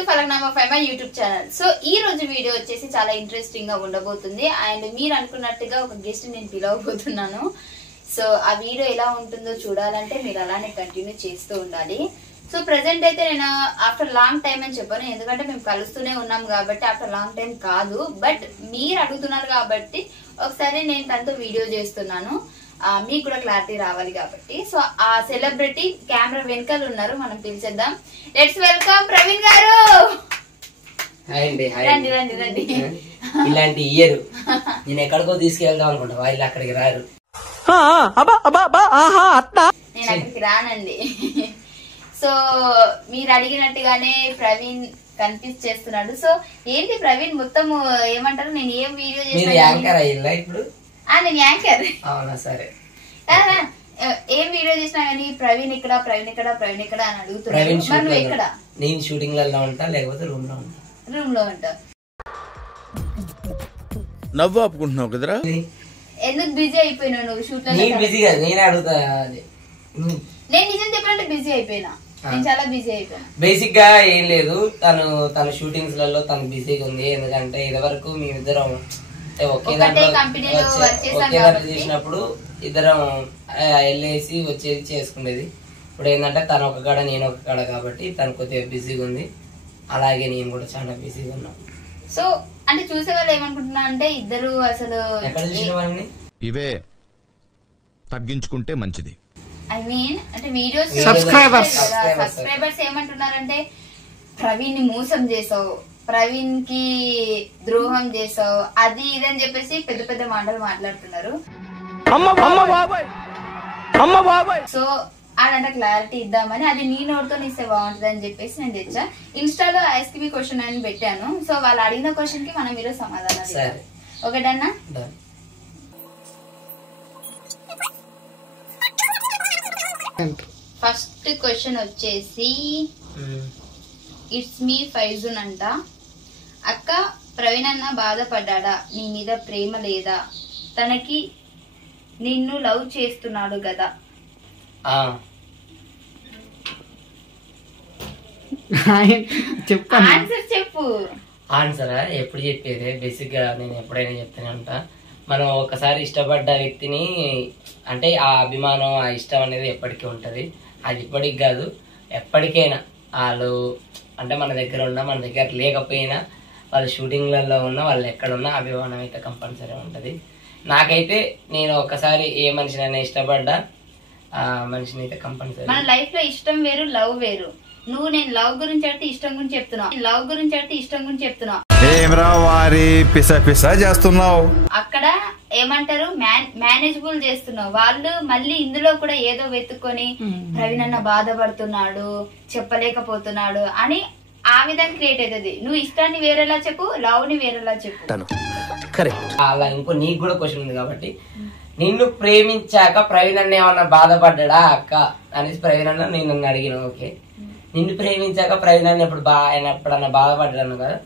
To Falaknuma Faima YouTube channel. So ఈ రోజు video వచ్చేసి చాలా ఇంట్రెస్టింగ్ గా ఉండబోతుంది. అండ్ మీరు అనుకున్నట్టుగా ఒక గెస్ట్ నేను పిలవబోతున్నాను. సో ఆ వీడియో ఎలా ఉంటుందో చూడాలంటే మీరు అలానే కంటిన్యూ చేస్తూ ఉండాలి. సో ప్రెసెంట్ అయితే నేను ఆఫ్టర్ లాంగ్ టైం అని చెప్పాను, ఎందుకంటే మేము కలుస్తూనే ఉన్నాం కాబట్టి ఆఫ్టర్ లాంగ్ టైం కాదు. బట్ మీరు అడుగుతున్నారు కాబట్టి ఒకసారి నేను తనతో వీడియో చేస్తున్నాను, మీకు కూడా క్లారిటీ రావాలి కాబట్టి. సో ఆ సెలబ్రిటీ కెమెరా వెనకాల ఉన్నారు, మనం పిలిచేద్దాం. లెట్స్ వెల్కమ్ ప్రవీణ్ గారు. రండి రండి రండి. ఇలాంటి ఇయర్ నేను ఎక్కడికో తీసుకెళ్దాం అనుకుంటా, వాళ్ళు అక్కడికి రారు. నేను అక్కడికి రానండి. సో మీరు అడిగినట్టుగానే ప్రవీణ్ కన్ఫ్యూజ్ చేస్తున్నాడు. సో ఏంటి ప్రవీణ్ మొత్తం ఏమంటారు, నేను ఏం వీడియో చేసిన ఇప్పుడు నేను యాంకర్. అవునా, సరే. ఏం వీడియో చేసినా కానీ ప్రవీణ్ ఇక్కడ ప్రవీణ్ ఇక్కడ ప్రవీణ్ ఇక్కడ అని అడుగుతున్నాను. ఎక్కడ? నేను షూటింగ్ లలో ఉంటా, లేకపోతే రూమ్ లో ఉంటా. రూమ్ లో ఉంటా. నవ్వు ఆపుకుంటున్నావు కదరా. ఎందుకు బిజీ అయిపోయినావు నువ్వు షూట్ లో? నేను బిజీ కాదు, నేనే అడుగుతా. నేను నిజం చెప్పాలంటే బిజీ అయిపోయినా, నేను చాలా బిజీ అయిపోయినా. బేసిక్ గా ఏం లేదు, తన షూటింగ్స్ లలో తను బిజీగా ఉంది. ఎందుకంటే ఇది వరకు మేమిద్దరం ఒకే దాంట్లో చేసినప్పుడు ఇద్దరం వెళ్ళేసి వచ్చేది చేసుకునేది. ఇప్పుడు ఏంటంటే తను ఒక కాడ నేను ఒక కాడ కాబట్టి తను కొద్దిగా బిజీగా ఉంది, అలాగే నేను కూడా చాలా బిజీగా ఉన్నా. సో అంటే చూసే వాళ్ళు ఏమనుకుంటున్నా అంటే ఇద్దరు అసలు ఎక్కడ చూసిన వాళ్ళని ఇవే తగ్గించుకుంటే మంచిది. ఐ మీన్ అంటే వీడియోస్ సబ్స్క్రైబర్స్ ఏమంటున్నారంటే ప్రవీణ్ ని మోసం చేసావు, ప్రవీణ్ కి ద్రోహం చేసావు, అది ఇదని చెప్పేసి పెద్ద పెద్ద మాటలు మాట్లాడుతున్నారు. సో అదంటే క్లారిటీ ఇద్దామని, అది నీ నోటితో ఇస్తే బాగుంటుంది అని చెప్పేసి నేను తెచ్చా. ఇన్స్టాలో ఐస్క్రీ క్వశ్చన్ అని పెట్టాను. సో వాళ్ళు అడిగిన క్వశ్చన్ కి మనం ఈరోజు సమాధానం. ఒకటన్నా? ఫస్ట్ క్వశ్చన్ వచ్చేసి ఇట్స్ మీ ఫైజున్ అంట. అక్క, ప్రవీణ్ అన్న బాధపడ్డా? నీ మీద ప్రేమ లేదా? తనకి నిన్ను లవ్ చేస్తున్నాడు కదా? ఆన్సర్ చెప్పు. ఆన్సరా ఎప్పుడు చెప్పేది? బేసిక్ గా నేను ఎప్పుడైనా చెప్తానే ఉంటా. మనం ఒకసారి ఇష్టపడ్డ వ్యక్తిని అంటే ఆ అభిమానం, ఆ ఇష్టం అనేది ఎప్పటికీ ఉంటది. అది ఇప్పటికి కాదు, ఎప్పటికైనా. వాళ్ళు అంటే మన దగ్గర ఉన్నా మన దగ్గర లేకపోయినా, వాళ్ళు షూటింగ్లలో ఉన్నా వాళ్ళు ఎక్కడున్నా అభిమానం అయితే కంపల్సరీ ఉంటది. నాకైతే నేను ఒకసారి ఏ మనిషినైనా ఇష్టపడ్డా ఆ మనిషిని అయితే కంపల్సరీ. మన లైఫ్ లో ఇష్టం వేరు, లవ్ వేరు. నువ్వు నేను లవ్ గురించి అంటే ఇష్టం గురించి చెప్తున్నా, చేస్తున్నావు. అక్కడ ఏమంటారు మేనేజబుల్ చేస్తున్నావు. వాళ్ళు మళ్ళీ ఇందులో కూడా ఏదో వెతుక్కొని ప్రవీణ్ అన్న బాధపడుతున్నాడు, చెప్పలేకపోతున్నాడు అని ఆ విధంగా క్రియేట్ అవుతుంది. నువ్వు ఇష్టాన్ని వేరేలా చెప్పు, లవ్ ని వేరేలా చెప్పు. అలా ఇంకో నీకు కూడా క్వశ్చన్ ఉంది కాబట్టి, నిన్ను ప్రేమించాక ప్రవీణ్ అన్న ఏమన్నా బాధపడ్డా అక్క అనేసి ప్రవీణ్ అన్న నేను నన్ను అడిగిన. ఓకే, నిన్ను ప్రేమించాక ప్రవీణ్ అన్న ఎప్పుడన్నా బాధపడ్డాను కదా,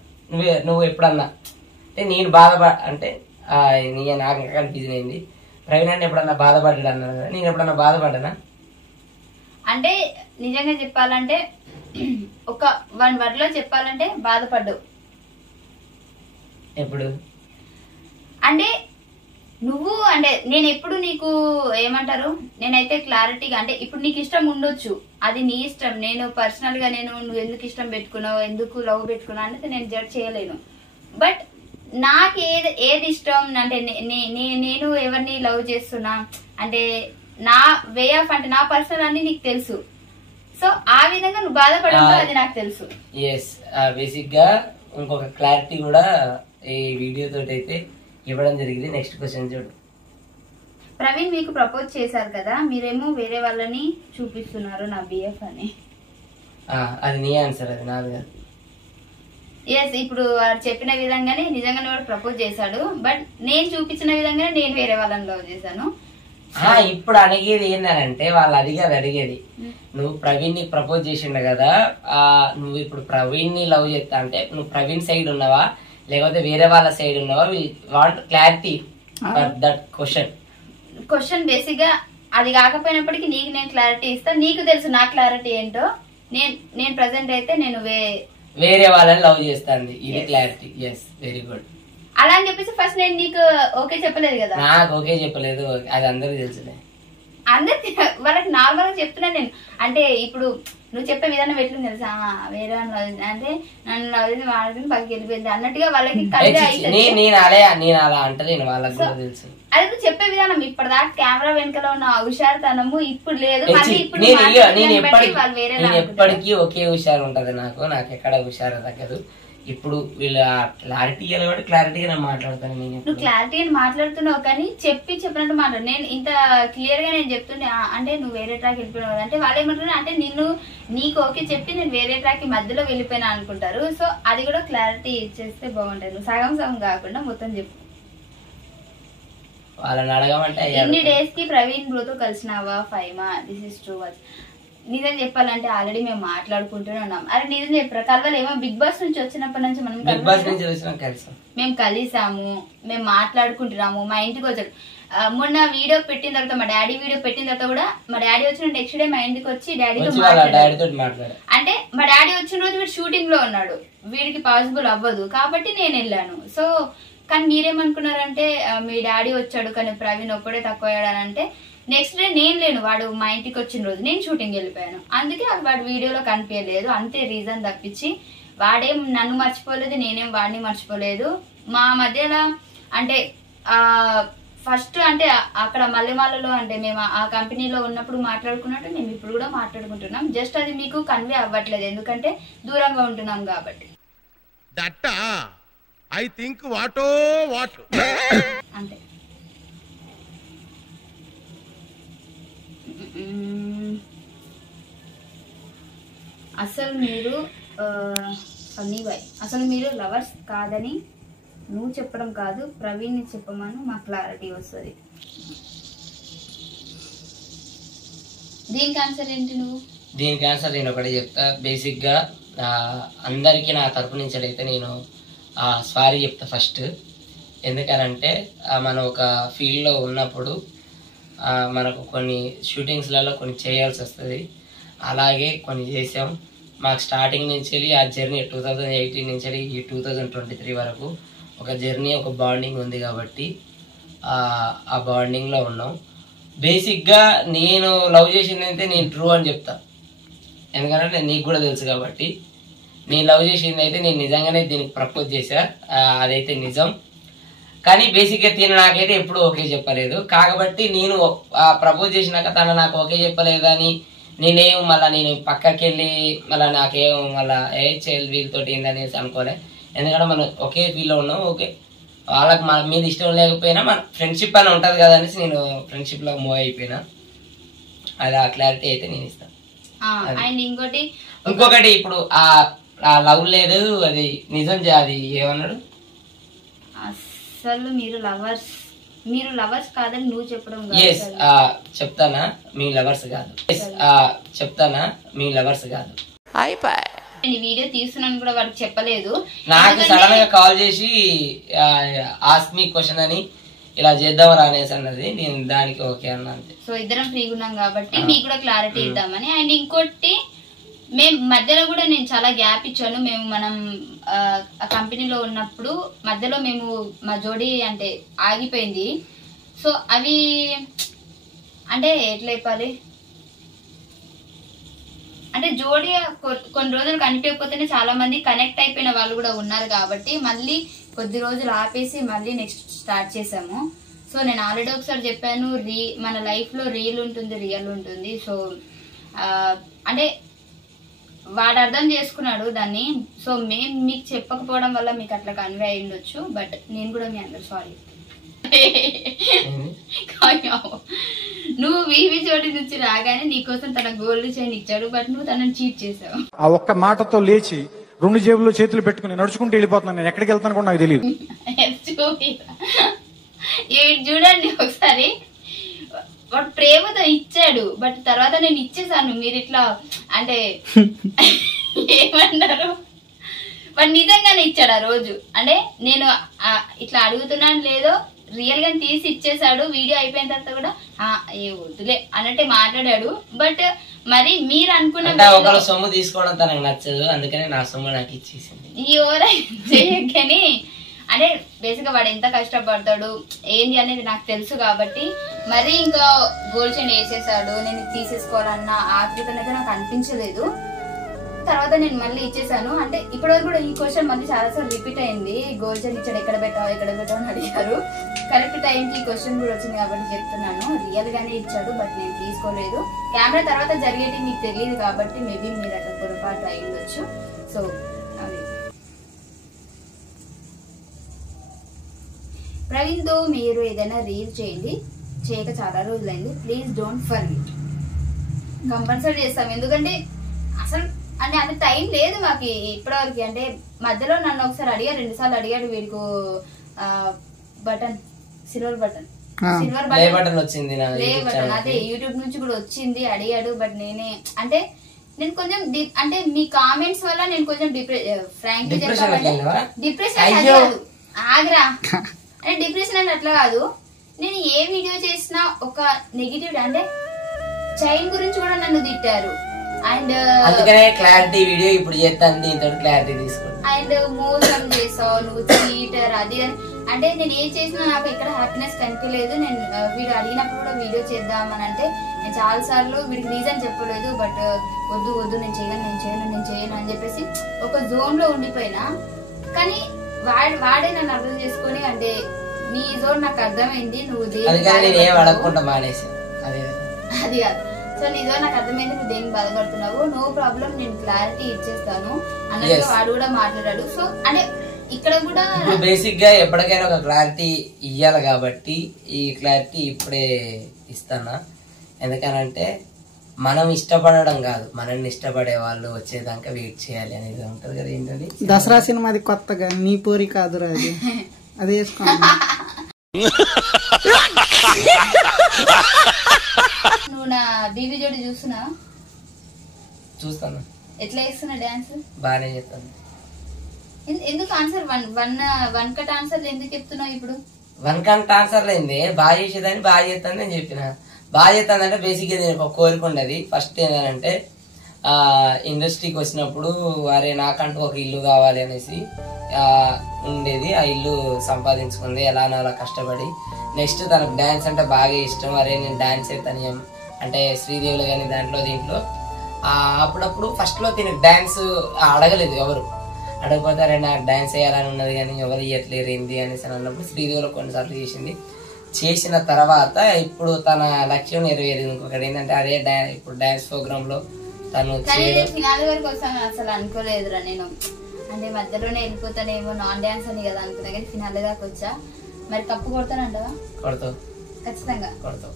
నువ్వు ఎప్పుడన్నా అంటే నేను అంటే నాకు ఇంకా కన్ఫ్యూజన్ అయింది. ప్రవీణ్ అన్న ఎప్పుడన్నా బాధపడ్డా అన్నాను కదా, నేను ఎప్పుడన్నా బాధపడ్డానా? అంటే నిజంగా చెప్పాలంటే ఒక 1 word లో చెప్పాలంటే బాధపడ్డావు. ఎప్పుడు అంటే నువ్వు అంటే నేను ఎప్పుడు నీకు ఏమంటారు, నేనైతే క్లారిటీగా అంటే ఇప్పుడు నీకు ఇష్టం ఉండొచ్చు, అది నీ ఇష్టం. నేను పర్సనల్ గా నువ్వు ఎందుకు ఇష్టం పెట్టుకున్నావు, ఎందుకు లవ్ పెట్టుకున్నావు అనేది నేను జడ్జ్ చేయలేను. బట్ నాకు ఏది ఇష్టం అంటే నేను ఎవరిని లవ్ చేస్తున్నా అంటే నా వే ఆఫ్ అంటే నా పర్సనల్ అని నీకు తెలుసు. సో ఆ విధంగా నువ్వు బాధపడతావు, అది నాకు తెలుసు. ఎస్, బేసిక్ గా ఇంకొక క్లారిటీ కూడా ఈ వీడియో తోటి అయితే ఇవ్వడం జరిగింది. నెక్స్ట్ క్వశ్చన్ చూడు. ప్రవీణ్ మీకు ప్రపోజ్ చేశారు కదా, మీరేమో వేరే వాళ్ళని చూపిస్తున్నారు నా బిఎఫ్ అని. అది నీ ఆన్సర్, అది నాది కాదు. ఎస్, ఇప్పుడు చెప్పిన విధంగానే నిజంగానే వాడు ప్రపోజ్ చేశాడు. బట్ నేను చూపించిన విధంగానే నేను వేరే వాళ్ళని లవ్ చేశాను. ఇప్పుడు అడిగేది ఏంటంటే వాళ్ళు అడిగేది నువ్వు ప్రవీణ్ ని ప్రపోజ్ చేసిండు కదా, నువ్వు ఇప్పుడు ప్రవీణ్ ని లవ్ చేస్తా అంటే నువ్వు ప్రవీణ్ సైడ్ ఉన్నావా లేకపోతే వేరే వాళ్ళ సైడ్ ఉన్నావా? Want clarity for that question. Basic గా అది కాకపోయినప్పటికీ నీకు నేను క్లారిటీ ఇస్తా. నీకు తెలుసు నా క్లారిటీ ఏంటో. నేను ప్రెసెంట్ అయితే నేను వేరే వాళ్ళని లవ్ చేస్తుంది. ఇది క్లారిటీ. Yes, very good. అలా అని చెప్పేసి ఫస్ట్ నేను నీకు ఓకే చెప్పలేదు కదా. నాకు ఓకే చెప్పలేదు, అది అందరికి తెలుసులే. అందరికి వాళ్ళకి నార్మల్ గా చెప్తున్నా నేను. అంటే ఇప్పుడు నువ్వు చెప్పే విధానం ఎట్లుంది తెలుసా, వేరే వాళ్ళని అంటే నన్ను నవ్వుతుంది వాడుతుంది పక్కకి వెళ్ళిపోయింది అన్నట్టుగా వాళ్ళకి నేను అలా అంటే నేను వాళ్ళకి కూడా తెలుసు. అది నువ్వు చెప్పే విధానం ఇప్పటిదాకా కెమెరా వెనకలో ఉన్న హుషారుతనము ఇప్పుడు లేదు. నేను ఎప్పటికీ ఒకే హుషారు ఉంటది నాకు ఎక్కడ హుషారు తగ్గదు. ఇప్పుడు వీళ్ళ క్లారిటీ కాబట్టి క్లారిటీగా మాట్లాడతాను. నువ్వు క్లారిటీగా మాట్లాడుతున్నావు కానీ చెప్పినట్టు మాట్లాడు. నేను ఇంత క్లియర్ గా నేను చెప్తుండే అంటే నువ్వు వేరే ట్రాక్ వెళ్ళిపోయినావు అంటే వాళ్ళు ఏమంటున్నారు అంటే నీకు ఓకే చెప్పి నేను వేరే ట్రాక్ మధ్యలో వెళ్ళిపోయినా అనుకుంటారు. సో అది కూడా క్లారిటీ ఇచ్చేస్తే బాగుంటది. నువ్వు సగం కాకుండా మొత్తం చెప్పు. వాళ్ళని అడగమంటే ఎన్ని డేస్ కి ప్రవీణ్ బ్రోతో కలిసినావా? 5 this is true. నిజం చెప్పాలంటే ఆల్రెడీ మేము మాట్లాడుకుంటూనే ఉన్నాం. అరే నిజం చెప్పరా కలవలేమో? బిగ్ బాస్ నుంచి వచ్చినప్పటి నుంచి మేము కలిసాము, మేము మాట్లాడుకుంటున్నాము. మా ఇంటికి వచ్చాడు మొన్న వీడియో పెట్టిన తర్వాత, మా డాడీ వీడియో పెట్టిన తర్వాత కూడా మా డాడీ వచ్చిన నెక్స్ట్ డే మా ఇంటికి వచ్చి డాడీతో మాట్లాడాడు. అంటే మా డాడీ వచ్చిన రోజు వీడు షూటింగ్ లో ఉన్నాడు, వీడికి పాసిబుల్ అవ్వదు కాబట్టి నేను వెళ్ళాను. సో కానీ మీరేమనుకున్నారంటే మీ డాడీ వచ్చాడు కానీ ప్రవీణ్ ఒక్కడే తక్కువ అయ్యాడనంటే నెక్స్ట్ డే నేను లేను, వాడు మా ఇంటికి వచ్చిన రోజు నేను షూటింగ్ వెళ్ళిపోయాను. అందుకే వాడు వీడియోలో కనిపించలేదు, అంతే రీజన్ తప్పించి వాడేం నన్ను మర్చిపోలేదు, నేనేం వాడిని మర్చిపోలేదు. మా మధ్యలో అంటే ఫస్ట్ అంటే అక్కడ మల్లెమాలలో అంటే మేము ఆ కంపెనీలో ఉన్నప్పుడు మాట్లాడుకున్నట్టు మేము ఇప్పుడు కూడా మాట్లాడుకుంటున్నాం. జస్ట్ అది మీకు కన్వే అవ్వట్లేదు ఎందుకంటే దూరంగా ఉంటున్నాం కాబట్టి. అంతే. అసలు మీరు లవర్స్ కాదని నువ్వు చెప్పడం కాదు, ప్రవీణ్ చెప్పమని మా క్లారిటీ వస్తుంది. దీనికి ఆన్సర్ ఏంటి నువ్వు? దీనికి ఆన్సర్ నేను ఒకటి చెప్తా. బేసిక్ గా అందరికి నా తరపు నుంచి అయితే నేను సారీ చెప్తా ఫస్ట్. ఎందుకనంటే మనం ఒక ఫీల్డ్ లో ఉన్నప్పుడు మనకు కొన్ని షూటింగ్స్లలో కొన్ని చేయాల్సి వస్తుంది. అలాగే కొన్ని చేసాం. మాకు స్టార్టింగ్ నుంచి ఆ జర్నీ 2018 నుంచి ఈ 2023 వరకు ఒక జర్నీ, ఒక బాండింగ్ ఉంది కాబట్టి ఆ బాండింగ్లో ఉన్నాం. బేసిక్గా నేను లవ్ చేసింది అయితే నేను ట్రూ అని చెప్తా. ఎందుకంటే నీకు కూడా తెలుసు కాబట్టి. నేను లవ్ చేసింది అయితే నేను నిజంగానే దీనికి ప్రపోజ్ చేశా, అదైతే నిజం. కానీ బేసిక్గా తిను నాకైతే ఎప్పుడు ఓకే చెప్పలేదు. కాబట్టి నేను ప్రపోజ్ చేసినాక తను నాకు ఓకే చెప్పలేదు అని నేనేం నేను పక్కకి వెళ్ళి నాకేం చేయాలి వీళ్ళతోటి ఏందనేసి అనుకోలే. ఎందుకంటే మనం ఒకే ఫీల్డ్లో ఉన్నాం. ఓకే వాళ్ళకి మన మీద ఇష్టం లేకపోయినా మన ఫ్రెండ్షిప్ అని ఉంటుంది కదా అనేసి నేను ఫ్రెండ్షిప్లో మూవ్ అయిపోయినా. అది ఆ క్లారిటీ అయితే నేను ఇస్తాను. ఇంకొకటి ఇప్పుడు ఆ లవ్ లేదు, అది నిజం. అది ఏమన్నాడు? అసలు మీరు లవర్స్ కాదని నువ్వు చెప్పడం. చెప్తానా మీ లవర్స్ కాదు. చెప్తానా మీ లవర్స్ కాదు. నేను వీడియో తీస్తున్నాను కూడా వాడికి చెప్పలేదు. నాకు సడన్ గా కాల్ చేసి ఆస్క్ మీ క్వశ్చన్ అని ఇలా చేద్దాం అనేసి అన్నది. నేను దానికి ఓకే అన్నా అంతే. సో ఇద్దరం ఫ్రీగా ఉన్నాం కాబట్టి మీకు కూడా క్లారిటీ ఇద్దామని. అండ్ ఇంకోటి మేము మధ్యలో కూడా నేను చాలా గ్యాప్ ఇచ్చాను. మనం ఆ కంపెనీలో ఉన్నప్పుడు మధ్యలో మా జోడీ అంటే ఆగిపోయింది. సో అవి అంటే ఎట్లా చెప్పాలి అంటే జోడీ కొన్ని రోజులు కనిపించకపోతేనే చాలా మంది కనెక్ట్ అయిపోయిన వాళ్ళు కూడా ఉన్నారు కాబట్టి మళ్ళీ కొద్ది రోజులు ఆపేసి మళ్ళీ నెక్స్ట్ స్టార్ట్ చేసాము. సో నేను ఆల్రెడీ ఒకసారి చెప్పాను, మన లైఫ్ లో రియల్ ఉంటుంది, రియల్ ఉంటుంది. సో అంటే వాడు అర్థం చేసుకున్నాడు దాన్ని. సో మేము మీకు చెప్పకపోవడం వల్ల మీకు అట్లా కన్వే అయి ఉండొచ్చు. బట్ నేను కూడా మీ అందరు సారీ. నువ్వు వీవి చోటి నుంచి రాగానే నీకోసం తన గోల్డ్ చైన్ ఇచ్చాడు, బట్ నువ్వు తనని చీట్ చేసావు. ఆ ఒక్క మాటతో లేచి 2 జేబుల్లో చేతులు పెట్టుకుని నడుచుకుంటూ వెళ్ళిపోతున్నాను. నేను ఎక్కడికి వెళ్తాను కూడా నాకు తెలియదు. చూడండి ఒకసారి, వాడు ప్రేమతో ఇచ్చాడు, బట్ తర్వాత నేను ఇచ్చేసాను. మీరు ఇట్లా అంటే ఏమన్నారు, వాడు నిజంగానే ఇచ్చాడు ఆ రోజు. అంటే నేను ఇట్లా అడుగుతున్నాను లేదో రియల్ గా తీసి ఇచ్చేసాడు. వీడియో అయిపోయిన తర్వాత కూడా ఏ వద్దులే అన్నట్టే మాట్లాడాడు. బట్ మరి మీరు అనుకున్న ఒకళ్ళ సొమ్ము తీసుకోవడం తనకు నచ్చదు, అందుకనే నా సొమ్ము నాకు ఇచ్చేసింది. ఈ ఓవరాక్షన్ అంటే బేసిక్ గా వాడు ఎంత కష్టపడతాడు ఏంది అనేది నాకు తెలుసు కాబట్టి మరి ఇంకా గోల్డ్ చైన్ వేసేసాడు. నేను తీసేసుకోవాలన్న ఆతృత అయితే నాకు అనిపించలేదు. తర్వాత నేను మళ్ళీ ఇచ్చేసాను. అంటే ఇప్పటి వరకు కూడా ఈ క్వశ్చన్ మళ్ళీ చాలా సార్లు రిపీట్ అయింది. గోల్డ్ చైన్ ఇచ్చాడు, ఎక్కడ పెట్టావు అని అడిగారు. కరెక్ట్ టైంకి ఈ క్వశ్చన్ కూడా వచ్చింది కాబట్టి చెప్తున్నాను. రియల్ గానే ఇచ్చాడు, బట్ నేను తీసుకోలేదు. కెమెరా తర్వాత జరిగేది మీకు తెలియదు కాబట్టి మేబీ మీరు అట్లా పొరపాటు అయి ఉండొచ్చు. సో అది ప్రవీణ్ తో మీరు ఏదైనా రీల్ చేయండి, చేయక చాలా రోజులైంది, ప్లీజ్ డోంట్ ఫర్గెట్. కంపల్సరీ చేస్తాం, ఎందుకంటే అసలు అంటే అంత టైం లేదు మాకు ఇప్పటివరకు. అంటే మధ్యలో నన్ను ఒకసారి అడిగాడు, 2 సార్లు అడిగాడు. వీడికి బటన్ సిల్వర్ బటన్ వచ్చింది, అదే యూట్యూబ్ నుంచి కూడా వచ్చింది, అడిగాడు. బట్ నేనే అంటే నేను కొంచెం అంటే మీ కామెంట్స్ వల్ల నేను కొంచెం ఫ్రాంక్లీ చెప్పాలంటే డిప్రెషన్ ఆగ్రా అంటే డిప్రెషన్ అంటే అట్లా కాదు. నేను ఏ వీడియో చేసినా ఒక నెగిటివ్, అంటే చైన్ గురించి కూడా నన్ను తిట్టారు. అండ్ అందుకనే క్లారిటీ వీడియో ఇప్పుడు చేస్తాను, దీంతో క్లారిటీ తీసుకోండి. అండ్ మోసం చేసావు, నువ్వు చీటర్, అది అని. అంటే నేను ఏం చేసినా నాకు ఇక్కడ హ్యాపీనెస్ కనిపించలేదు. నేను వీడు అడిగినప్పుడు కూడా వీడియో చేద్దామని అంటే నేను చాలా సార్లు వీడికి రీజన్ చెప్పలేదు. బట్ వద్దు నేను చేయను అని చెప్పేసి ఒక జోన్ లో ఉండిపోయినా. కానీ వాడే నన్ను అర్థం చేసుకొని, అంటే నీ జోన్ నాకు అర్థమైంది, నువ్వు అది కాదు. సో నీ జోన్ నాకు అర్థమైంది, నువ్వు దేనికి బాధపడుతున్నావు, నో ప్రాబ్లం, నేను క్లారిటీ ఇచ్చేస్తాను అన్నట్టు వాడు కూడా మాట్లాడాడు. సో అంటే ఇక్కడ కూడా బేసిక్ గా ఎప్పటికైనా ఒక క్లారిటీ ఇయ్యాలి కాబట్టి ఈ క్లారిటీ ఇప్పుడే ఇస్తానా. ఎందుకనంటే మనం ఇష్టపడడం కాదు, మనల్ని ఇష్టపడే వాళ్ళు వచ్చేదాకా వెయిట్ చేయాలి అనేది ఉంటది కదా. ఏంటది దసరా సినిమాది కొత్తగా నీ పోరి కాదురా అది, అది వేసుకోండి. నువ్వు నా బీబీ జోడి చూస్తాను, ఎట్లా వేస్తున్నా డాన్స్ బాగానే చెప్తాను. ఎందుకు ఆన్సర్ వన్ కట్ ఆన్సర్ ఎందుకు చెప్తున్నావు ఇప్పుడు? 1 కట్ ఆన్సర్ లేని బాగా చేసేదాన్ని బాగా చేస్తాను నేను చెప్పిన. బాగా చేస్తానంటే బేసిక్ గా నేను ఒక కోరిక ఉండేది. ఫస్ట్ ఏంటంటే ఇండస్ట్రీకి వచ్చినప్పుడు వారే నాకంటూ ఒక ఇల్లు కావాలి అనేసి ఉండేది. ఆ ఇల్లు సంపాదించుకుంది ఎలానో అలా కష్టపడి. నెక్స్ట్ తనకు డాన్స్ అంటే బాగా ఇష్టం. అరే నేను డాన్స్ చేస్తాను అంటే శ్రీదేవులు కానీ దాంట్లో దీంట్లో అప్పుడప్పుడు ఫస్ట్ లో తినకు డాన్స్ అడగలేదు ఎవరు, అడగపోతారే నాకు డాన్స్ వేయాలని ఉన్నది కానీ ఎవరు ఇవ్వట్లేరు ఏంది అనేసి అన్నప్పుడు శ్రీదేవులు కొన్నిసార్లు చేసిన తర్వాత ఇప్పుడు తన లక్ష్యం నెరవేరింది. ఇంకొకటి ఏంటంటే అదే ఇప్పుడు డాన్స్ ప్రోగ్రామ్ లో తను ఫినాలి వరకు వస్తాను అసలు అనుకోలేదురా నేను. అంటే మధ్యలోనే వెళ్ళిపోతానేమో నాన్ డాన్స్ అని కదా అనుకున్నా, కానీ ఫినాలి దాకా వచ్చా. మరి కప్పు కొడతానంటవా? కొడతావు, ఖచ్చితంగా కొడతావు.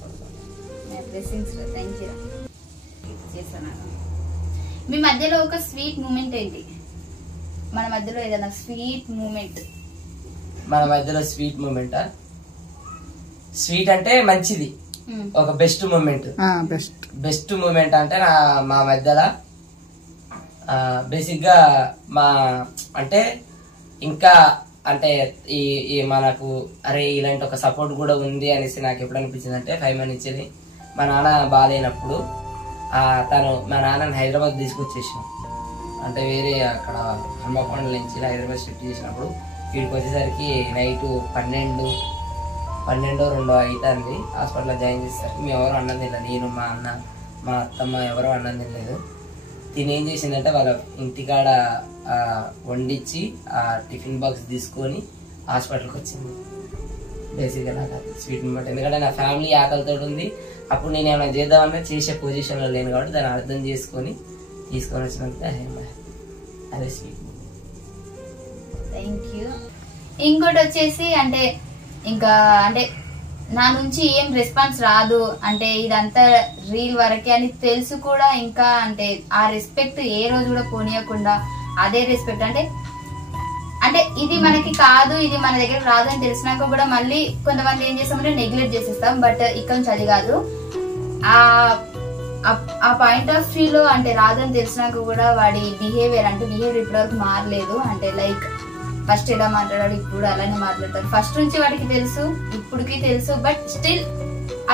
Thank you. చేస్తాను. మీ మధ్యలో ఒక స్వీట్ మూమెంట్ ఏంటి? మన మధ్యలో ఏదైనా స్వీట్ మూమెంట్? మన మధ్యలో స్వీట్ మూమెంటా? స్వీట్ అంటే మంచిది, ఒక బెస్ట్ మూమెంట్. బెస్ట్ మూమెంట్ అంటే మా మధ్యలో బేసిక్ గా అంటే ఇంకా అంటే ఈ మనకు అరే ఇలాంటి ఒక సపోర్ట్ కూడా ఉంది అనేసి నాకు ఎప్పుడు అనిపించింది అంటే 5 మంత్స్ నుంచి మా నాన్న బాగాలేనప్పుడు మా నాన్నని హైదరాబాద్ తీసుకొచ్చేసాం. అంటే వేరే అక్కడ హన్మకొండ నుంచి హైదరాబాద్ షిఫ్ట్ చేసినప్పుడు వీడికి వచ్చేసరికి నైట్ 12-2 అవుతుంది. హాస్పిటల్లో జాయిన్ చేసేసరికి మేము ఎవరు అన్నం తినలేదు. నేను మా అన్న మా అత్తమ్మ ఎవరో అన్నం తినలేదు. తినేం చేసిందంటే వాళ్ళ ఇంటికాడ వండించి ఆ టిఫిన్ బాక్స్ తీసుకొని హాస్పిటల్కి వచ్చింది. బేసిక్గా నాకు స్వీట్ మూమెంట్, ఎందుకంటే నా ఫ్యామిలీ ఆకలితో ఉంది. అప్పుడు నేను ఏమైనా చేద్దామన్నా చేసే పొజిషన్లో లేను కాబట్టి దాన్ని అర్థం చేసుకొని తీసుకొని వచ్చినందుకు అదే స్వీట్ మూమెంట్. Thank you. ఇంకోటి వచ్చేసి అంటే ఇంకా అంటే నా నుంచి ఏం రెస్పాన్స్ రాదు, అంటే ఇదంతా రీల్ వరకే అని తెలుసు కూడా. ఇంకా అంటే ఆ రెస్పెక్ట్ ఏ రోజు కూడా పోనీయకుండా అదే రెస్పెక్ట్ అంటే ఇది మనకి కాదు, ఇది మన దగ్గర రాదు అని తెలిసినాక కూడా మళ్ళీ కొంతమంది ఏం చేస్తామంటే నెగ్లెక్ట్ చేసేస్తాం. బట్ ఇక్కడ నుంచి అది కాదు. ఆ పాయింట్ ఆఫ్ వ్యూలో అంటే రాదని తెలిసినాక కూడా వాడి బిహేవియర్ ఇప్పటివరకు మారలేదు. అంటే లైక్ ఫస్ట్ ఎలా మాట్లాడాడు ఇప్పుడు అలానే మాట్లాడతారు. ఫస్ట్ నుంచి వాడికి తెలుసు, ఇప్పటికి తెలుసు, బట్ స్టిల్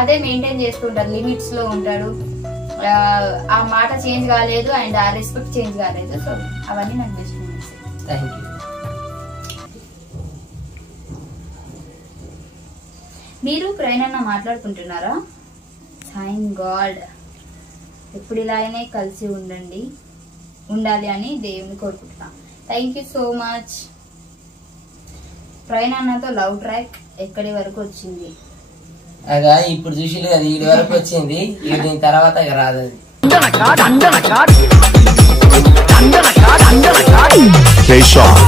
అదే మెయింటైన్ చేస్తుంటారు, లిమిట్స్ లో ఉంటాడు. ఆ మాట చేంజ్ కాలేదు అండ్ ఆ రెస్పెక్ట్ చేంజ్ కాలేదు. సో అవన్నీ నాకు బెస్ట్ మూమెంట్స్. Thank you. మీరు ప్రయాణాన్ని మాట్లాడుకుంటున్నారా? Thank God. ఎప్పుడు ఇలానే కలిసి ఉండాలి అని దేవుని కోరుకుంటున్నా. Thank you so much. ప్రయాణంతో లవ్ ట్రాక్ ఎక్కడి వరకు వచ్చింది? అదా ఇప్పుడు చూసి అది ఇది వరకు వచ్చింది, ఇక దీని తర్వాత ఇక రాదు.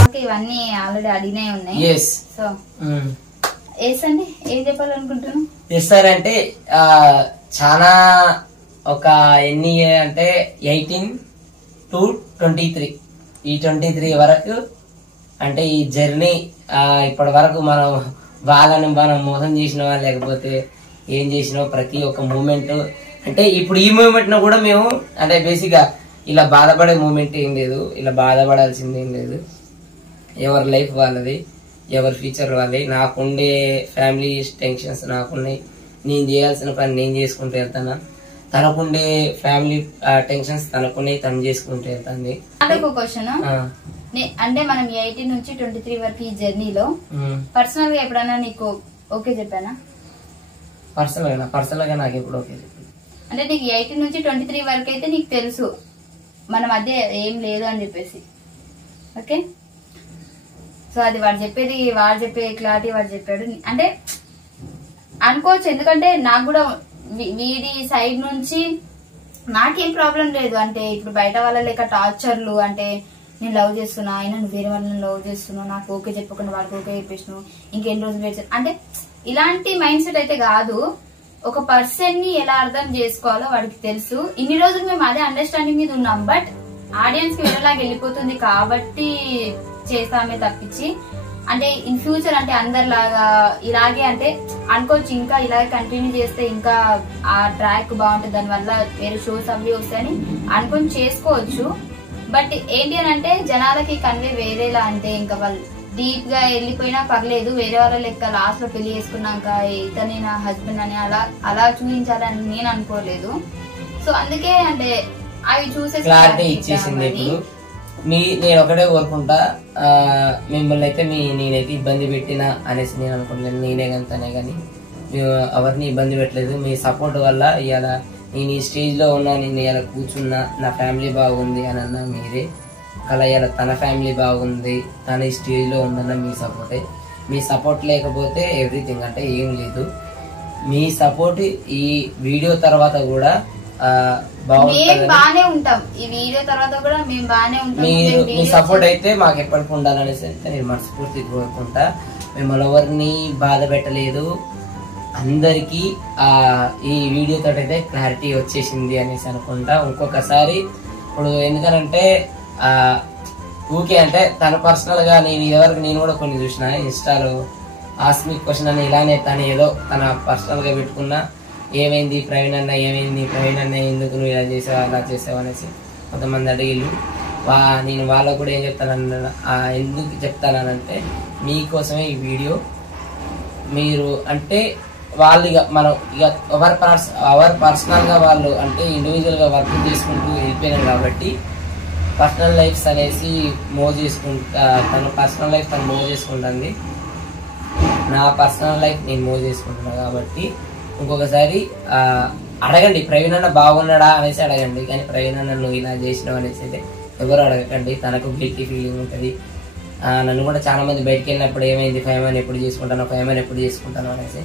అది ఇవన్నీ ఆల్రెడీ అడిగినే ఉన్నాయి. ఎస్. సో ఎస్ అండి, ఏం చెప్పాలనుకుంటున్నాను? ఎస్ సార్ అంటే చాలా ఒక ఎన్ని అంటే 18 to 23 ఈ 23 వరకు అంటే ఈ జర్నీ ఇప్పటి వరకు మనం వాళ్ళని మనం మోసం చేసినవా లేకపోతే ఏం చేసినా ప్రతి ఒక్క మూమెంట్ అంటే ఇప్పుడు ఈ మూమెంట్ ను కూడా మేము అంటే బేసిక్ గా ఇలా బాధపడే మూమెంట్ ఏం లేదు, ఇలా బాధపడాల్సింది ఏం లేదు. ఎవరి లైఫ్ వాళ్ళది, ఎవరి ఫ్యూచర్ వాళ్ళది. నాకుండే ఫ్యామిలీ టెన్షన్స్ నాకున్నాయి, నేను చేయాల్సిన పని నేను చేసుకుంటూ వెళ్తాను. తనకుండే ఫ్యామిలీ టెన్షన్స్ తనకున్నాయి, తను చేసుకుంటూ వెళ్తాంది. అదొక క్వశ్చన్. అంటే మనం 18 నుంచి 23 వరకు ఈ జర్నీలో పర్సనల్ గా ఎప్పుడైనా నీకు ఓకే చెప్పానా? పర్సనల్ గా నాకు ఎప్పుడు ఓకే చెప్పాను. అంటే నీకు 18 నుంచి 23 వరకు అయితే నీకు తెలుసు మన మధ్య ఏం లేదు అని చెప్పేసి. ఓకే, సో అది వాడు చెప్పే క్లారిటీ వాడు చెప్పాడు అంటే అనుకోవచ్చు. ఎందుకంటే నాకు కూడా వీడి సైడ్ నుంచి నాకేం ప్రాబ్లం లేదు. అంటే ఇప్పుడు బయట వాళ్ళ లెక్క టార్చర్లు అంటే నేను లవ్ చేస్తున్నా అయినా నువ్వు వేరే వాళ్ళని లవ్ చేస్తున్నావు, నాకు ఓకే చెప్పకుండా వాడికి ఓకే చెప్పేసినావు, ఇంకెన్ని రోజులు వెయిట్ అంటే ఇలాంటి మైండ్ సెట్ అయితే కాదు. ఒక పర్సన్ ని ఎలా అర్థం చేసుకోవాలో వాడికి తెలుసు. ఇన్ని రోజులు మేము అదే అండర్స్టాండింగ్ మీద ఉన్నాం, బట్ ఆడియన్స్ కి వేరేలాగా వెళ్ళిపోతుంది కాబట్టి చేస్తామే తప్పించి అంటే ఇన్ ఫ్యూచర్ అంటే అందరిలాగా ఇలాగే అంటే అనుకోవచ్చు ఇంకా ఇలాగే కంటిన్యూ చేస్తే ఇంకా ఆ ట్రాక్ బాగుంటుంది, దానివల్ల వేరే షోస్ అవి వస్తాయని అనుకొని చేసుకోవచ్చు. బట్ ఏంటి అని అంటే జనాలకి కన్వే వేరేలా అంటే ఇంకా వాళ్ళు డీప్ గా వెళ్ళిపోయినా పర్లేదు, వేరే వాళ్ళ లెక్క లాస్ట్ లో పెళ్లి చేసుకున్నాక ఇతనే నా హస్బెండ్ అని అలా చూపించాలని నేను అనుకోలేదు. సో అందుకే అంటే అవి చూసే క్లారిటీ ఇచ్చేసింది. ఇప్పుడు నేను ఒకటే కోరుకుంటా, మిమ్మల్ని అయితే నేనైతే ఇబ్బంది పెట్టినా అనేసి నేను అనుకుంటున్నాను. నేనే కంతనే కానీ ఎవరిని ఇబ్బంది పెట్టలేదు. మీ సపోర్ట్ వల్ల ఇవాళ నేను ఈ స్టేజ్ లో ఉన్నా, నేను ఇలా కూర్చున్నా, నా ఫ్యామిలీ బాగుంది అని అన్నా మీరే. అలా ఇలా తన ఫ్యామిలీ బాగుంది, తన ఈ స్టేజ్ లో ఉందన్న మీ సపోర్టే. మీ సపోర్ట్ లేకపోతే ఎవ్రీథింగ్ అంటే ఏం లేదు. మీ సపోర్ట్ ఈ వీడియో తర్వాత కూడా బానే ఉంటాం. ఈ వీడియో తర్వాత కూడా మేము బానే ఉంటాం. మీ సపోర్ట్ అయితే మాకు ఎప్పటికీ ఉండాలనేసి అయితే నేను మనస్ఫూర్తి కోరుకుంటా. మిమ్మల్ని ఎవరిని బాధ పెట్టలేదు. అందరికి ఈ వీడియో తోటి అయితే క్లారిటీ వచ్చేసింది అనేసి అనుకుంటా. ఇంకొకసారి ఇప్పుడు ఎందుకనంటే ఊకే అంటే తన పర్సనల్ గా నేను కూడా కొన్ని చూసిన ఇన్స్టాలో ఆస్మిక్ క్వశ్చన్ అని ఇలానే తను ఏదో తన పర్సనల్ గా పెట్టుకున్నా, ఏమైంది ప్రవీణ్ అన్న, ఏమైంది ప్రవీణ్ అన్న, ఎందుకు నువ్వు ఇలా చేసావు అలా చేసావు అనేసి కొంతమంది అడిగిళ్ళు. నేను వాళ్ళకు కూడా ఏం చెప్తానన్న ఎందుకు చెప్తానంటే మీకోసమే ఈ వీడియో. మీరు అంటే వాళ్ళు ఇక మనం ఇక ఎవరి పర్సనల్ గా వాళ్ళు అంటే ఇండివిజువల్ గా వర్క్ చేసుకుంటూ వెళ్ళిపోయినారు కాబట్టి పర్సనల్ లైఫ్స్ అనేసి మూవ్ చేసుకుంటా. తన పర్సనల్ లైఫ్ తను మూవ్ చేసుకుంటుంది, నా పర్సనల్ లైఫ్ నేను మూవ్ చేసుకుంటున్నాను. కాబట్టి ఇంకొకసారి అడగండి ప్రవీణ్ అన్న బాగున్నాడా అనేసి అడగండి, కానీ ప్రవీణ్ అన్న నువ్వు ఇలా చేసినావు అనేసి అయితే ఎవరు అడగకండి. తనకు గిల్టీ ఫీలింగ్ ఉంటుంది. నన్ను కూడా చాలా మంది బయటకు వెళ్ళినప్పుడు ఏమైంది ఫైమాన్ ఎప్పుడు చేసుకుంటాను అనేసి.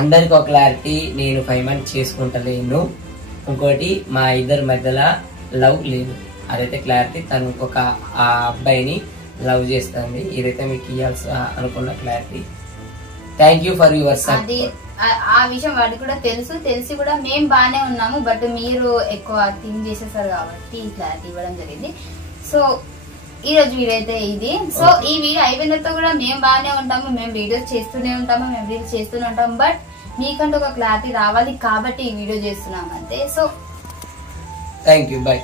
అందరికి ఒక క్లారిటీ, నేను ఫైమాన్ చేసుకుంటలేను. ఇంకోటి మా ఇద్దరి మధ్యలో లవ్ లేదు, అదైతే క్లారిటీ. తను ఇంకొక ఆ అబ్బాయిని లవ్ చేస్తుంది. ఇదైతే మీకు ఇవ్వాల్సి అనుకున్న clarity. Thank you for your support. ఆ విషయం వాడికి కూడా తెలిసి కూడా మేము బానే ఉన్నాము, బట్ మీరు ఎక్కువ థింక్ చేసేసారు కాబట్టి క్లారిటీ ఇవ్వడం జరిగింది. సో ఈ రోజు వీడియో అయితే ఇది. సో ఈ వీడియో అయిపోయిన తర్వాత కూడా మేము బాగానే ఉంటాము, మేము వీడియోస్ చేస్తూనే ఉంటాము, బట్ మీకంటే ఒక క్లారిటీ రావాలి కాబట్టి ఈ వీడియో చేస్తున్నాం అంతే. So thank you, by.